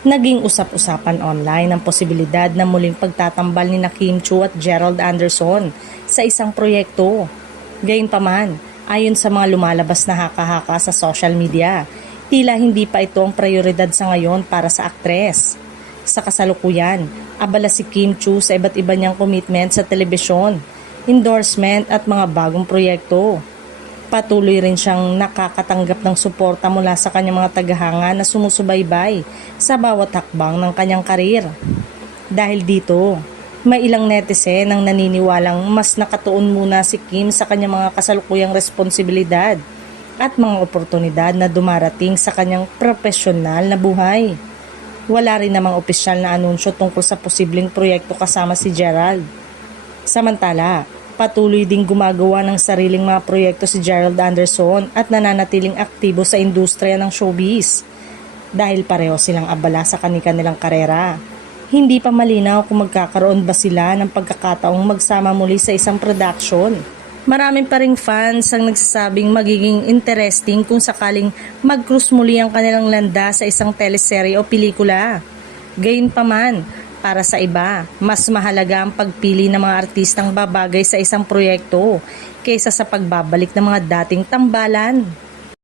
Naging usap-usapan online ang posibilidad na muling pagtatambal ni Kim Chiu at Gerald Anderson sa isang proyekto. Gayunpaman, ayon sa mga lumalabas na haka-haka sa social media, tila hindi pa ito ang prioridad sa ngayon para sa aktres. Sa kasalukuyan, abala si Kim Chiu sa iba't iba niyang commitment sa telebisyon, endorsement at mga bagong proyekto. Patuloy rin siyang nakakatanggap ng suporta mula sa kanyang mga tagahanga na sumusubaybay sa bawat hakbang ng kanyang karir. Dahil dito, may ilang netizen ang naniniwalang mas nakatuon muna si Kim sa kanyang mga kasalukuyang responsibilidad at mga oportunidad na dumarating sa kanyang profesional na buhay. Wala rin namang opisyal na anunsyo tungkol sa posibleng proyekto kasama si Gerald. Samantala, patuloy ding gumagawa ng sariling mga proyekto si Gerald Anderson at nananatiling aktibo sa industriya ng showbiz. Dahil pareho silang abala sa kanilang karera, hindi pa malinaw kung magkakaroon ba sila ng pagkakataong magsama muli sa isang production. Maraming pa ring fans ang nagsasabing magiging interesting kung sakaling mag-cruise muli ang kanilang landa sa isang teleserye o pelikula. Gayunpaman, para sa iba, mas mahalaga ang pagpili ng mga artistang babagay sa isang proyekto kaysa sa pagbabalik ng mga dating tambalan.